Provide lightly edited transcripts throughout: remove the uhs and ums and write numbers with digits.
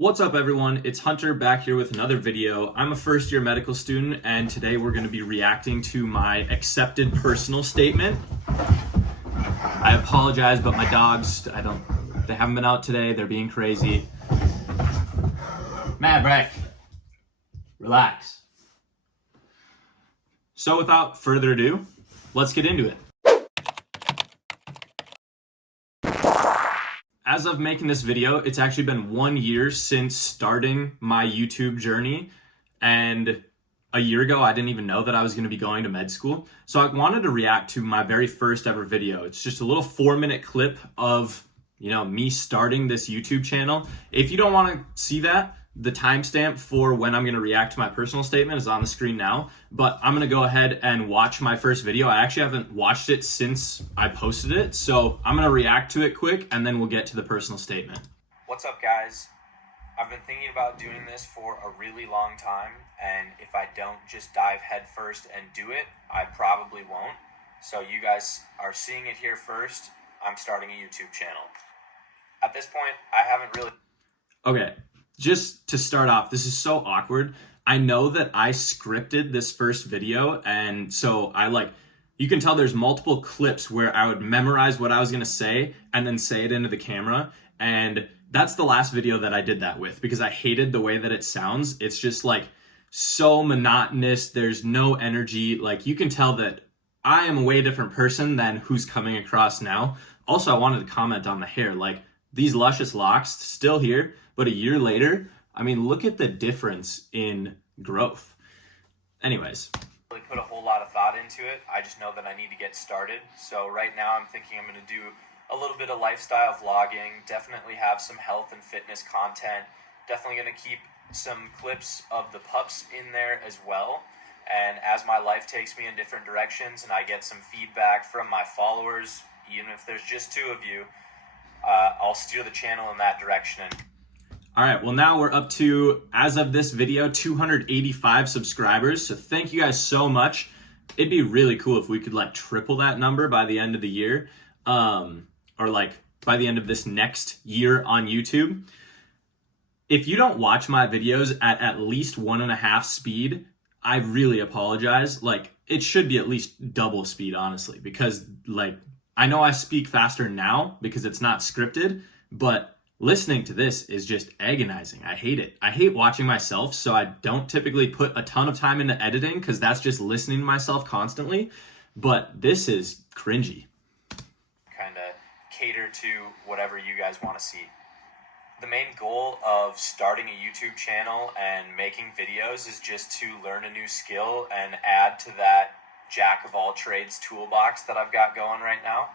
What's up everyone, it's Hunter back here with another video. I'm a first year medical student and today we're going to be reacting to my accepted personal statement. I apologize, but my dogs, they haven't been out today, they're being crazy. Maverick, relax. So without further ado, let's get into it. As of making this video, it's actually been 1 year since starting my YouTube journey, and a year ago I didn't even know that I was going to be going to med school. So I wanted to react to my very first ever video. It's just a little 4-minute clip of, me starting this YouTube channel. If you don't want to see that, the timestamp for when I'm going to react to my personal statement is on the screen now, but I'm going to go ahead and watch my first video. I actually haven't watched it since I posted it, so I'm going to react to it quick and then we'll get to the personal statement. What's up, guys? I've been thinking about doing this for a really long time, and if I don't just dive headfirst and do it, I probably won't. So you guys are seeing it here first. I'm starting a YouTube channel. At this point, I haven't really... Okay. Just to start off, this is so awkward. I know that I scripted this first video, and so you can tell there's multiple clips where I would memorize what I was gonna say and then say it into the camera, and that's the last video that I did that with because I hated the way that it sounds. It's just so monotonous, there's no energy. You can tell that I am a way different person than who's coming across now. Also, I wanted to comment on the hair. These luscious locks, still here, but a year later, look at the difference in growth. Anyways. Really put a whole lot of thought into it. I just know that I need to get started. So right now I'm thinking I'm going to do a little bit of lifestyle vlogging, definitely have some health and fitness content, definitely going to keep some clips of the pups in there as well. And as my life takes me in different directions and I get some feedback from my followers, even if there's just 2 of you, I'll steer the channel in that direction. All right, well now we're up to, as of this video, 285 subscribers. So thank you guys so much. It'd be really cool if we could triple that number by the end of the year, or by the end of this next year on YouTube. If you don't watch my videos at least 1.5 speed, I really apologize. It should be at least double speed, honestly, because I know I speak faster now because it's not scripted, but listening to this is just agonizing. I hate it. I hate watching myself, so I don't typically put a ton of time into editing because that's just listening to myself constantly, but this is cringy. Kind of cater to whatever you guys want to see. The main goal of starting a YouTube channel and making videos is just to learn a new skill and add to that jack of all trades toolbox that I've got going right now.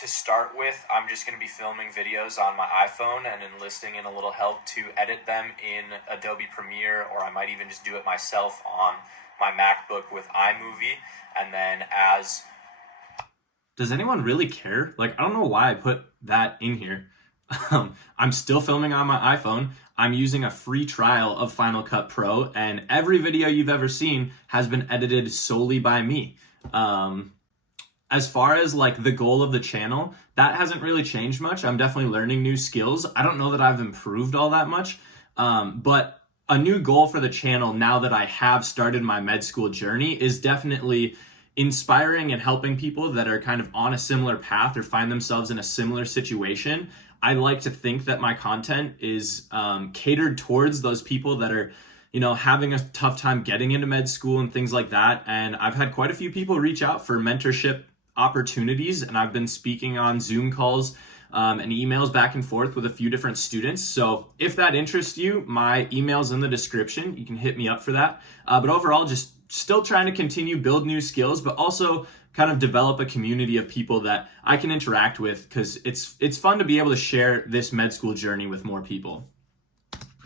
To start with, I'm just going to be filming videos on my iPhone and enlisting in a little help to edit them in Adobe Premiere, or I might even just do it myself on my MacBook with iMovie. And then Does anyone really care? I don't know why I put that in here. I'm still filming on my iPhone. I'm using a free trial of Final Cut Pro, and every video you've ever seen has been edited solely by me. As far as the goal of the channel, that hasn't really changed much. I'm definitely learning new skills. I don't know that I've improved all that much, but a new goal for the channel now that I have started my med school journey is definitely inspiring and helping people that are kind of on a similar path or find themselves in a similar situation. I like to think that my content is catered towards those people that are having a tough time getting into med school and things like that. And I've had quite a few people reach out for mentorship opportunities, and I've been speaking on Zoom calls and emails back and forth with a few different students. So if that interests you, my email's in the description. You can hit me up for that. But overall, just still trying to continue build new skills, but also kind of develop a community of people that I can interact with, because it's fun to be able to share this med school journey with more people.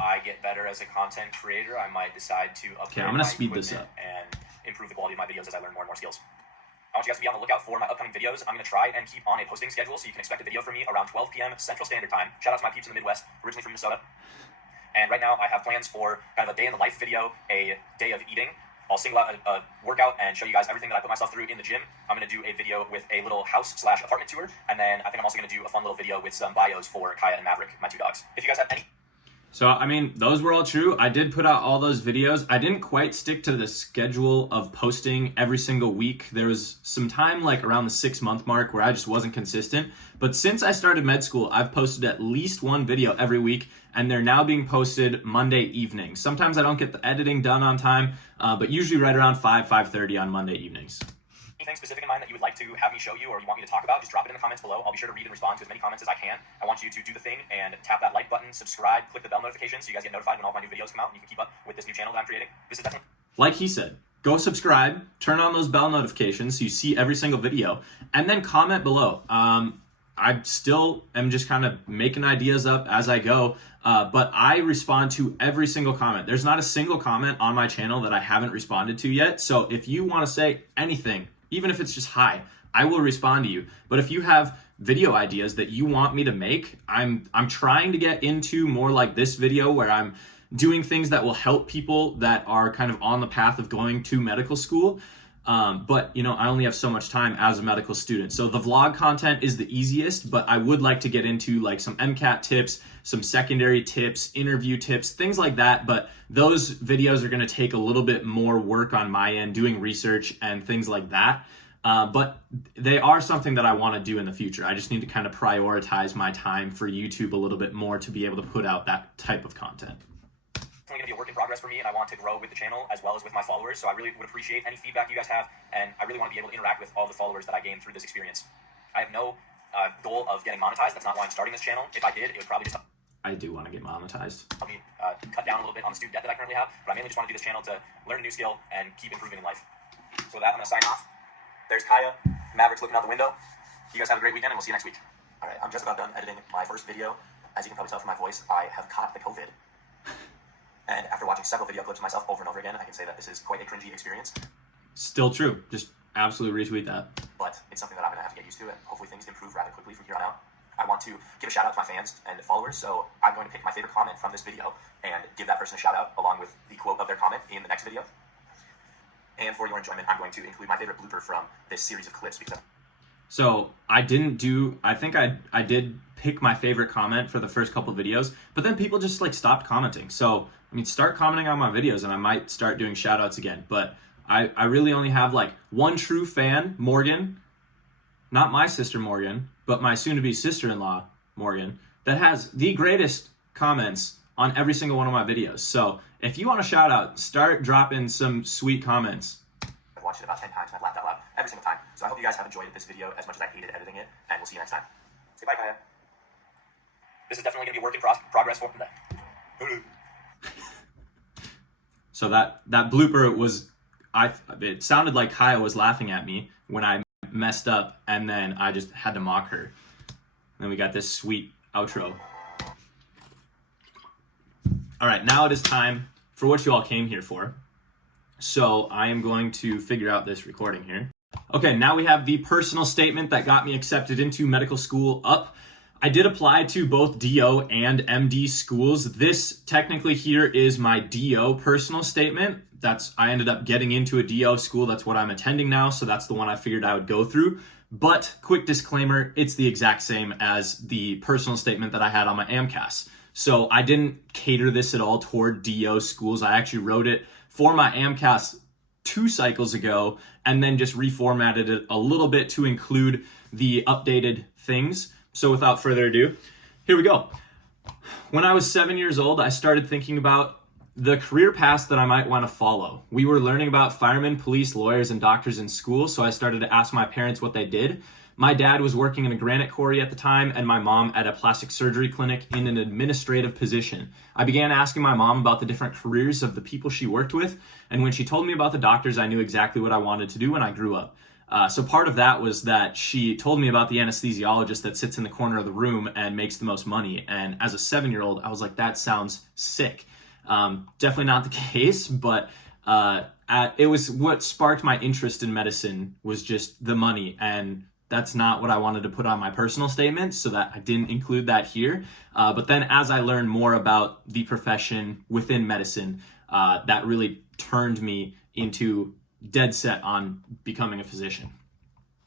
I get better as a content creator, I might decide to upgrade I'm gonna speed this up and improve the quality of my videos as I learn more and more skills. I want you guys to be on the lookout for my upcoming videos. I'm going to try and keep on a posting schedule, so you can expect a video from me around 12 p.m. Central Standard Time. Shout out to my peeps in the Midwest, originally from Minnesota. And right now I have plans for kind of a day in the life video, a day of eating. I'll single out a workout and show you guys everything that I put myself through in the gym. I'm going to do a video with a little house/apartment tour, and then I think I'm also going to do a fun little video with some bios for Kaya and Maverick, my 2 dogs. If you guys have any So, I mean, those were all true. I did put out all those videos. I didn't quite stick to the schedule of posting every single week. There was some time like around the 6-month mark where I just wasn't consistent. But since I started med school, I've posted at least one video every week, and they're now being posted Monday evening. Sometimes I don't get the editing done on time, but usually right around 5:30 on Monday evenings. Anything specific in mind that you would like to have me show you or you want me to talk about, just drop it in the comments below. I'll be sure to read and respond to as many comments as I can. I want you to do the thing and tap that like button, subscribe, click the bell notification so you guys get notified when all my new videos come out and you can keep up with this new channel that I'm creating. This is definitely... Like he said, go subscribe, turn on those bell notifications so you see every single video, and then comment below. I still am just kind of making ideas up as I go, but I respond to every single comment. There's not a single comment on my channel that I haven't responded to yet. So if you want to say anything, even if it's just hi, I will respond to you. But if you have video ideas that you want me to make, I'm trying to get into more like this video where I'm doing things that will help people that are kind of on the path of going to medical school. But you know, I only have so much time as a medical student. So the vlog content is the easiest, but I would like to get into like some MCAT tips, some secondary tips, interview tips, things like that. But those videos are going to take a little bit more work on my end, doing research and things like that. But they are something that I want to do in the future. I just need to kind of prioritize my time for YouTube a little bit more to be able to put out that type of content. Going to be a work in progress for me, and I want to grow with the channel as well as with my followers, so I really would appreciate any feedback you guys have, and I really want to be able to interact with all the followers that I gained through this experience. I have no goal of getting monetized. That's not why I'm starting this channel. If I did, it would probably just I do want to get monetized. help me cut down a little bit on the student debt that I currently have, but I mainly just want to do this channel to learn a new skill and keep improving in life. So with that, I'm going to sign off. There's Kaya. Maverick's looking out the window. You guys have a great weekend, and we'll see you next week. All right, I'm just about done editing my first video. As you can probably tell from my voice, I have caught the COVID. And after watching several video clips of myself over and over again, I can say that this is quite a cringy experience. Still true. Just absolutely retweet that. But it's something that I'm going to have to get used to, and hopefully things improve rather quickly from here on out. I want to give a shout out to my fans and followers, so I'm going to pick my favorite comment from this video and give that person a shout out along with the quote of their comment in the next video. And for your enjoyment, I'm going to include my favorite blooper from this series of clips because So I think I did pick my favorite comment for the first couple of videos, but then people just like stopped commenting. So, I mean, start commenting on my videos and I might start doing shout outs again. But I really only have like one true fan, Morgan, not my sister Morgan, but my soon-to-be sister-in-law, Morgan, that has the greatest comments on every single one of my videos. So if you want a shout out, start dropping some sweet comments. I've watched it about 10 times and I've laughed out loud every single time. So I hope you guys have enjoyed this video as much as I hated editing it, and we'll see you next time. Say bye, Kaya. This is definitely going to be a work in progress for today. So that blooper was, it sounded like Kaya was laughing at me when I messed up, and then I just had to mock her. And then we got this sweet outro. All right, now it is time for what you all came here for. So I am going to figure out this recording here. Okay, now we have the personal statement that got me accepted into medical school up. I did apply to both DO and MD schools. This technically here is my DO personal statement. I ended up getting into a DO school. That's what I'm attending now. So that's the one I figured I would go through. But quick disclaimer, it's the exact same as the personal statement that I had on my AMCAS. So I didn't cater this at all toward DO schools. I actually wrote it for my AMCAS 2 cycles ago and then just reformatted it a little bit to include the updated things. So without further ado, here we go. When I was 7 years old, I started thinking about the career paths that I might want to follow. We were learning about firemen, police, lawyers, and doctors in school, so I started to ask my parents what they did. My dad was working in a granite quarry at the time, and my mom at a plastic surgery clinic in an administrative position. I began asking my mom about the different careers of the people she worked with, and when she told me about the doctors, I knew exactly what I wanted to do when I grew up. So part of that was that she told me about the anesthesiologist that sits in the corner of the room and makes the most money. And as a 7-year-old, I was like, that sounds sick. Definitely not the case, but it was what sparked my interest in medicine was just the money. And that's not what I wanted to put on my personal statement, so that I didn't include that here. But then as I learned more about the profession within medicine, that really turned me into dead set on becoming a physician.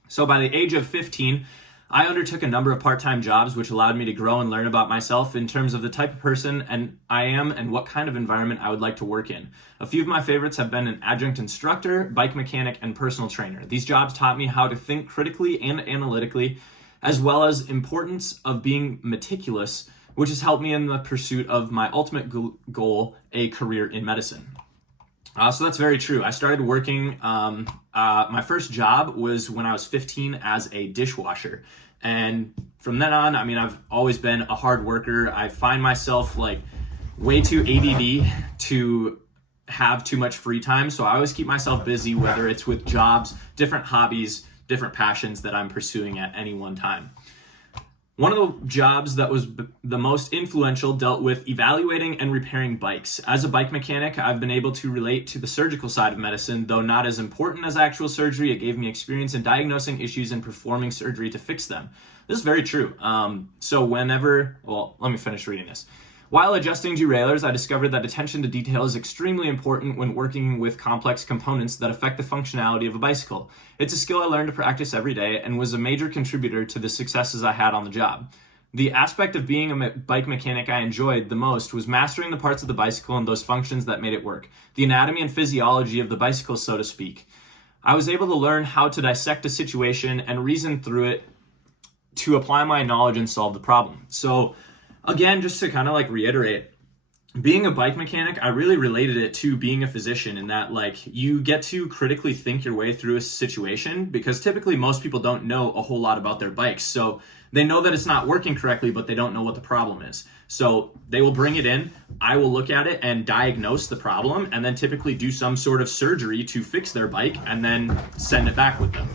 So by the age of 15, I undertook a number of part-time jobs, which allowed me to grow and learn about myself in terms of the type of person and I am and what kind of environment I would like to work in. A few of my favorites have been an adjunct instructor, bike mechanic, and personal trainer. These jobs taught me how to think critically and analytically, as well as importance of being meticulous, which has helped me in the pursuit of my ultimate goal, a career in medicine. So that's very true. I started working, my first job was when I was 15 as a dishwasher. And from then on, I mean, I've always been a hard worker. I find myself like way too ADD to have too much free time. So I always keep myself busy, whether it's with jobs, different hobbies, different passions that I'm pursuing at any one time. One of the jobs that was the most influential dealt with evaluating and repairing bikes. As a bike mechanic, I've been able to relate to the surgical side of medicine, though not as important as actual surgery. It gave me experience in diagnosing issues and performing surgery to fix them. This is very true. Let me finish reading this. While adjusting derailleurs, I discovered that attention to detail is extremely important when working with complex components that affect the functionality of a bicycle. It's a skill I learned to practice every day and was a major contributor to the successes I had on the job. The aspect of being a bike mechanic I enjoyed the most was mastering the parts of the bicycle and those functions that made it work, the anatomy and physiology of the bicycle, so to speak. I was able to learn how to dissect a situation and reason through it to apply my knowledge and solve the problem. So again, just to kind of like reiterate, being a bike mechanic, I really related it to being a physician in that like you get to critically think your way through a situation because typically most people don't know a whole lot about their bikes. So they know that it's not working correctly, but they don't know what the problem is. So they will bring it in, I will look at it and diagnose the problem and then typically do some sort of surgery to fix their bike and then send it back with them.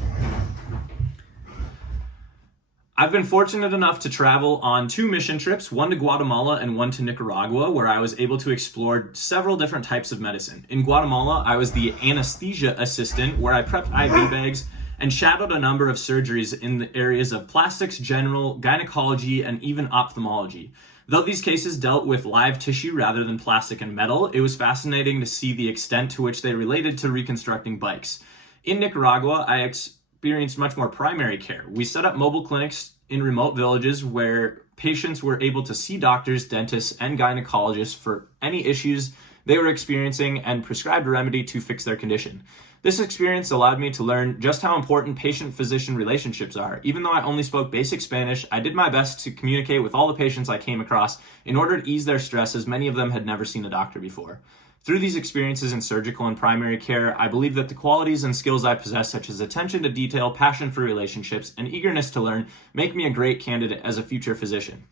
I've been fortunate enough to travel on 2 mission trips, one to Guatemala and one to Nicaragua, where I was able to explore several different types of medicine. In Guatemala, I was the anesthesia assistant, where I prepped IV bags and shadowed a number of surgeries in the areas of plastics, general, gynecology, and even ophthalmology. Though these cases dealt with live tissue rather than plastic and metal, it was fascinating to see the extent to which they related to reconstructing bikes. In Nicaragua, I experienced much more primary care. We set up mobile clinics in remote villages where patients were able to see doctors, dentists, and gynecologists for any issues they were experiencing and prescribed a remedy to fix their condition. This experience allowed me to learn just how important patient-physician relationships are. Even though I only spoke basic Spanish, I did my best to communicate with all the patients I came across in order to ease their stress, as many of them had never seen a doctor before. Through these experiences in surgical and primary care, I believe that the qualities and skills I possess, such as attention to detail, passion for relationships, and eagerness to learn, make me a great candidate as a future physician.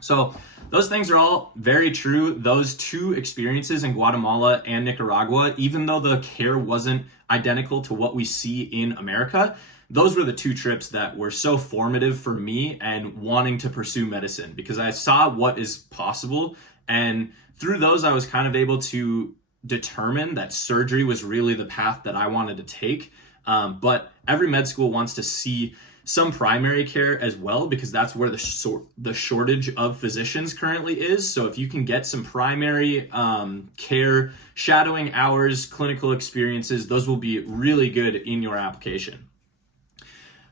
So those things are all very true. Those 2 experiences in Guatemala and Nicaragua, even though the care wasn't identical to what we see in America, those were the 2 trips that were so formative for me and wanting to pursue medicine because I saw what is possible. And through those, I was kind of able to determine that surgery was really the path that I wanted to take. But every med school wants to see some primary care as well because that's where the shortage of physicians currently is. So if you can get some primary care, shadowing hours, clinical experiences, those will be really good in your application.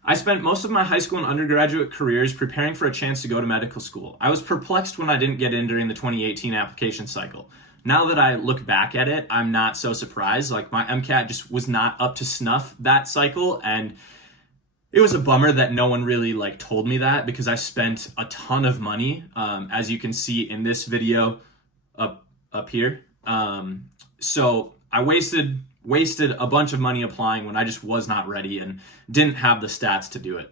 I spent most of my high school and undergraduate careers preparing for a chance to go to medical school. I was perplexed when I didn't get in during the 2018 application cycle. Now that I look back at it, I'm not so surprised. Like my MCAT just was not up to snuff that cycle, and it was a bummer that no one really told me that because I spent a ton of money, as you can see in this video up here. So I wasted a bunch of money applying when I just was not ready and didn't have the stats to do it.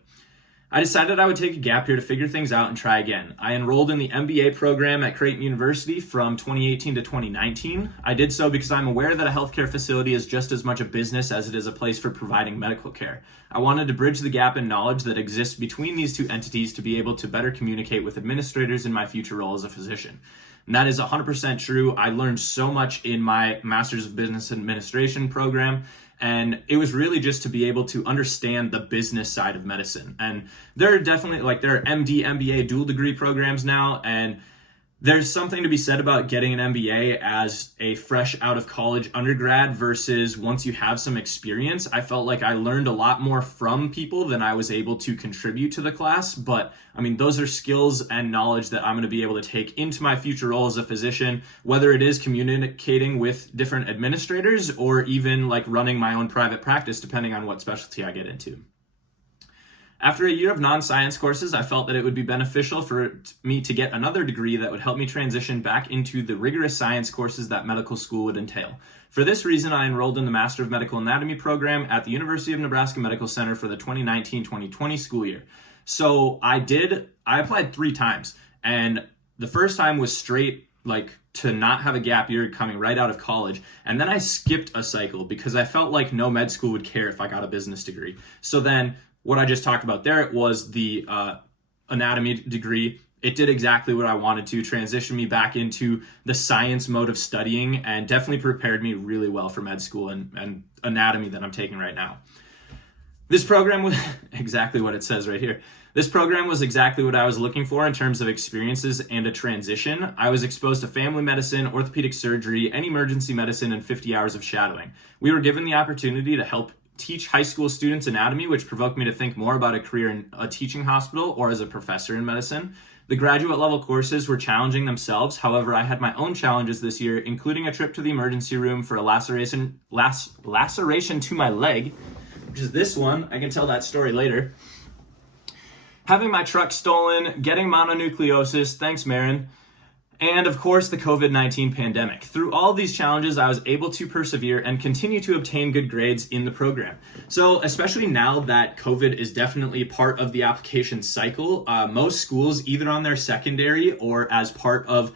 I decided I would take a gap year to figure things out and try again. I enrolled in the MBA program at Creighton University from 2018 to 2019. I did so because I'm aware that a healthcare facility is just as much a business as it is a place for providing medical care. I wanted to bridge the gap in knowledge that exists between these 2 entities to be able to better communicate with administrators in my future role as a physician. And that is 100% true. I learned so much in my Master's of Business Administration program, and it was really just to be able to understand the business side of medicine. And there are definitely, there are MD, MBA dual degree programs now, and There's something to be said about getting an MBA as a fresh out of college undergrad versus once you have some experience. I felt like I learned a lot more from people than I was able to contribute to the class. But I mean, those are skills and knowledge that I'm going to be able to take into my future role as a physician, whether it is communicating with different administrators or even like running my own private practice, depending on what specialty I get into. After a year of non-science courses, I felt that it would be beneficial for me to get another degree that would help me transition back into the rigorous science courses that medical school would entail. For this reason, I enrolled in the Master of Medical Anatomy program at the University of Nebraska Medical Center for the 2019-2020 school year. So I applied 3 times, and the first time was straight like to not have a gap year coming right out of college. And then I skipped a cycle because I felt like no med school would care if I got a business degree. So then what I just talked about there, it was the anatomy degree. It did exactly what I wanted to, transition me back into the science mode of studying, and definitely prepared me really well for med school and anatomy that I'm taking right now. This program was exactly what it says right here. This program was exactly what I was looking for in terms of experiences and a transition. I was exposed to family medicine, orthopedic surgery, and emergency medicine, and 50 hours of shadowing. We were given the opportunity to help teach high school students anatomy, which provoked me to think more about a career in a teaching hospital or as a professor in medicine. The graduate level courses were challenging themselves. However, I had my own challenges this year, including a trip to the emergency room for a laceration to my leg, which is this one. I can tell that story later. Having my truck stolen, getting mononucleosis, thanks Marin, and of course the COVID-19 pandemic. Through all of these challenges, I was able to persevere and continue to obtain good grades in the program. So especially now that COVID is definitely part of the application cycle, most schools, either on their secondary or as part of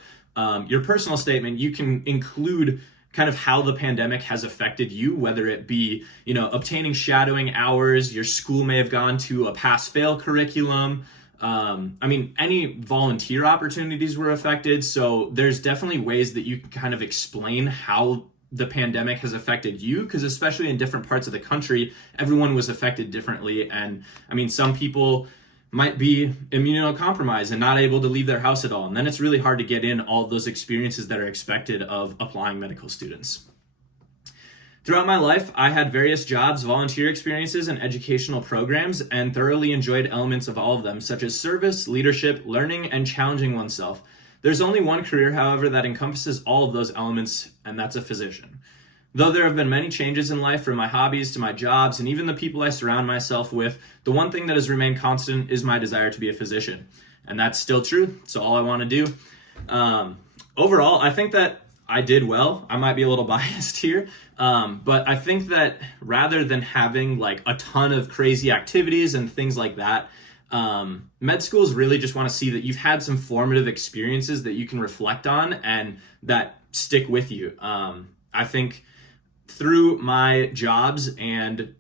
your personal statement, you can include kind of how the pandemic has affected you, whether it be, obtaining shadowing hours, your school may have gone to a pass-fail curriculum. Any volunteer opportunities were affected. So there's definitely ways that you can kind of explain how the pandemic has affected you, because especially in different parts of the country, everyone was affected differently. And some people might be immunocompromised and not able to leave their house at all. And then it's really hard to get in all those experiences that are expected of applying medical students. Throughout my life, I had various jobs, volunteer experiences, and educational programs, and thoroughly enjoyed elements of all of them, such as service, leadership, learning, and challenging oneself. There's only one career, however, that encompasses all of those elements, and that's a physician. Though there have been many changes in life, from my hobbies to my jobs and even the people I surround myself with, the one thing that has remained constant is my desire to be a physician. And that's still true. It's all I want to do. Overall, I think that I did well. I might be a little biased here, but I think that rather than having like a ton of crazy activities and things like that, med schools really just want to see that you've had some formative experiences that you can reflect on and that stick with you. I think through my jobs and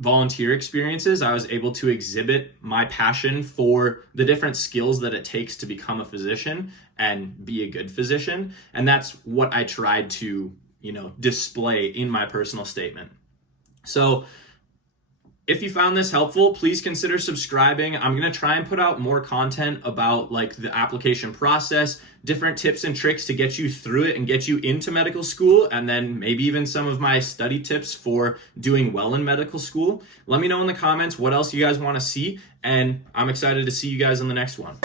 volunteer experiences, I was able to exhibit my passion for the different skills that it takes to become a physician and be a good physician. And that's what I tried to, display in my personal statement. So if you found this helpful, please consider subscribing. I'm going to try and put out more content about like the application process, different tips and tricks to get you through it and get you into medical school, and then maybe even some of my study tips for doing well in medical school. Let me know in the comments what else you guys want to see, and I'm excited to see you guys in the next one.